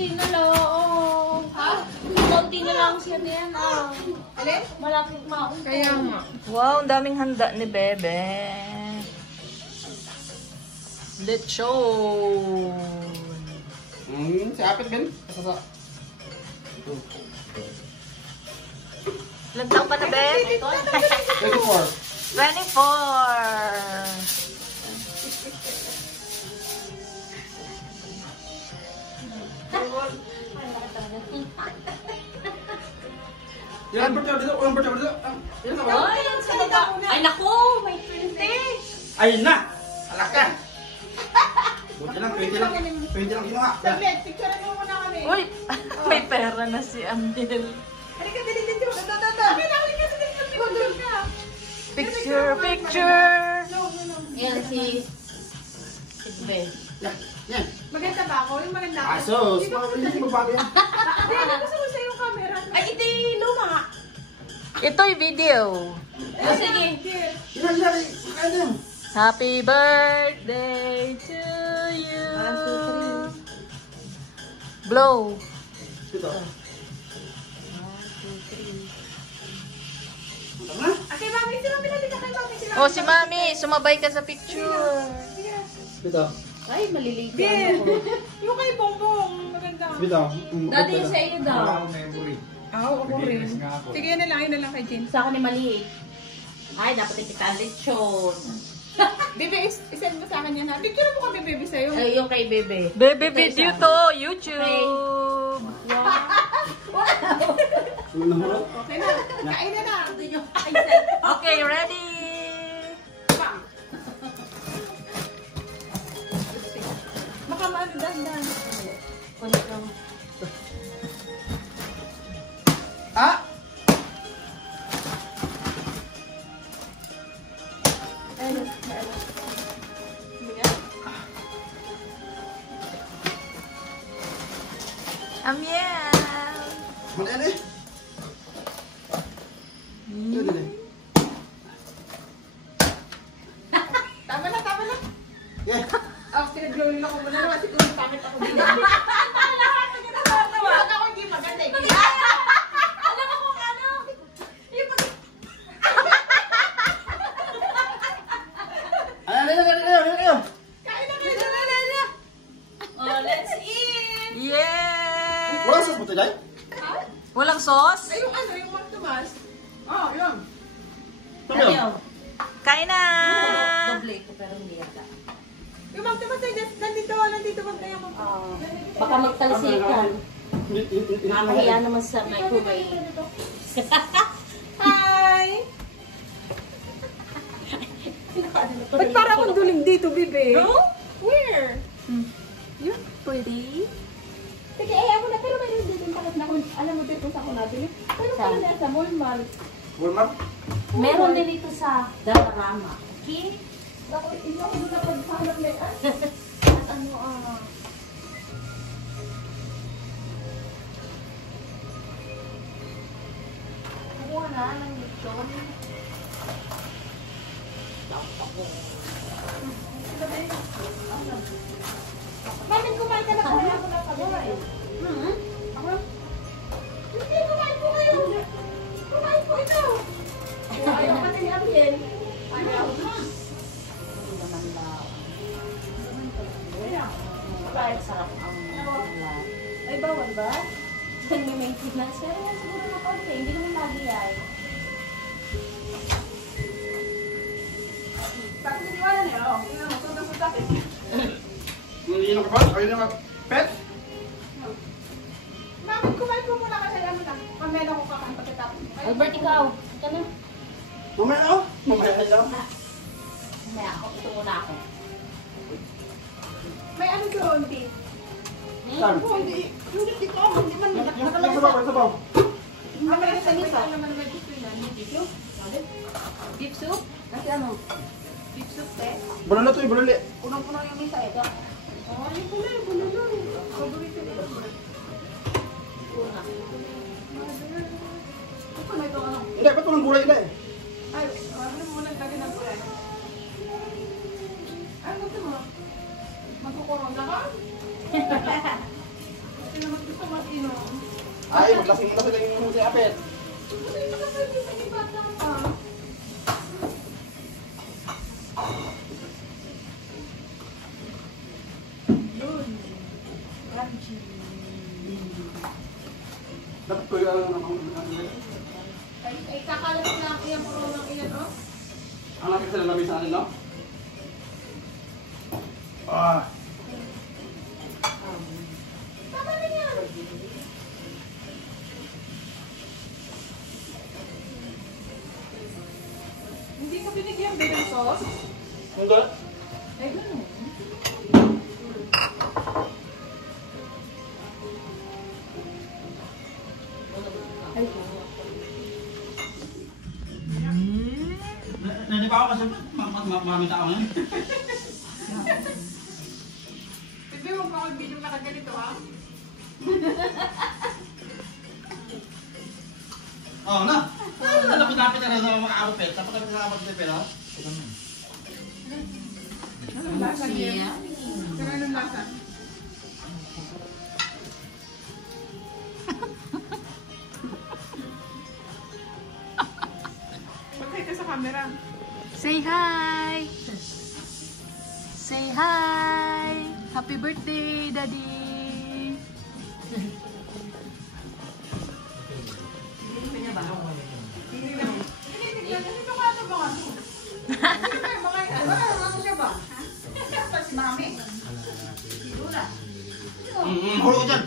konti na lang. Ha? Konti na lang siya din. Alin? Malapit maun. Kaya nga. Wow, ang daming handa ni Bebe. Lechon. Si Apit Ben. Ilang taon ka na, Bebe? 24. 24. Yan, bertawa dito. Ulang bertawa dito. Yan na ba? Ay, ang salita. Ay, naku! May 20. Ayun na! Alak ka! Buti lang, 20 lang. 20 lang kinuha. Saglit, picture mo muna kami. Uy, may pera na si Amil. Halika, dali dito. Okay na, halika sa picture ka. Picture, picture. Yan si Ben. Yan, yan. Maganda ba ako? Yung maganda ako. Asos, hindi magbago yan. Hindi, gusto mo sa yung camera. Ay, ito yung luma. Ito'y video. Oh, sige. Yan, yan. Kaya din. Happy birthday to you. Blow. Dito. Okay, mami, si mami natin kay mami. Oh, si Mami, sumabay ka sa picture. Dito. Ay, maliliit. Ben, yung kay Bongbong. Maganda. Dito. Dati yung sa iyo daw. Ako rin. Sige, yun na lang kay Jen. Sa akin ni maliit. Ay, dapat ipitan lechon. Bebe, isend mo sa akin yan ha. Picture mo kami, baby, sa'yo. Ay, yung kay Bebe. Bebe video to, YouTube. Okay na. Kain na na. Okay, ready? Makamaan, dahan-dahan. Ah! Amiel. Mana ni? Dito. Tama na. Yeah. Pinag-glowing ako muna naman. Siguro pangit ako din. Lahat na ginagawa. Huwag ako hindi maganda. Alam mo kung ano? Ayo. Kain na kayo. Oh, let's eat! Yeah! Wala sa buto dai? Walang sauce? Ay, yung Mang Tomas. Oh, yun. Ayaw. Kain na! Doble ko pero hindi yata. Yung Mang Tomas ay nandito wag tayo Mang Tomas. Baka magtalsikan. Nakakahiya naman sa microwave. Hi! Ba't para akong duling dito, bebe? No? Where? Yun, pwede. Sige, ako na. Pero mayroon dito yung takot na kung alam mo dito sa ako nabili. Pero pala na sa Walmart. Walmart? Meron din dito sa Dollarama. Okay? Ako, hindi ako doon na pagpahanap na yan. At ano, kuha na ng lechon. Mami, kumain ka na. Kaya ako na pag-uwi. Ako? Hindi, kumain po kayo. Kumain po ito. Ayaw kasi ni Abiel. Ayaw. Sarap ang ulam. Ay, bawal ba? May maintenance. Pero yan siguro na konti. Hindi naman lagi ay. Bakit niniwala niya? Oh, tingnan mo, sundan-sundan tayo. Hindi na kapal. Ayun na pet. Mami, kumain po muna kasi alam mo na. Mamaya na ako kakain pagkatapos. Albert, ikaw. Ika na. Mamaya ako. Mamaya ka lang. Mamaya ako. Ito muna ako. May ano doon, Di? Saan? Oh, hindi. Hindi dito. Hindi man Yung nakalagay sabaw, yung sabaw. Mamaya sa misa. Ano naman may gusto yan? Beef soup? Beef soup? Kasi ano? Beef soup, eh? Bulalo to, bulali. Punong-puno yung misa, eh. Oh, yung pula, yung bulalo. Paborito nila. Una. Ito na ito, ano? Hindi, ba't walang gulay ila eh? Ay, ano mo muna lagyan ng gulay? Ano gusto mo? Magkukurong ka ba? naman gusto mag-inom. Ay, maglasing mo na sila yung si Apet. Kasi nakasabi sa ni bata pa. Dapat ko yung Ay, kakalapit na ako yung puro ng iyan, oh. ang nakita sila labi sa anin, no? Ah. Tama na yan. Hindi ka binigyan ba ng sauce? Hindi. Ay, ganun. Nandi pa ako kasi maraming tao yan. Pwede mo pa mag-video na kaganito, ha? Oo na. Lapit-lapit na rin sa mga Apet. Dapat kami sa Apet pero. Anong lasa niya? Pero anong lasa? Pagkay ka sa camera. Say hi! Say hi! Happy birthday, Daddy! Hindi na. Tinitignan. Ito ka ito mga ano? Ano siya ba? Si Mami. Lula. Huro ko dyan.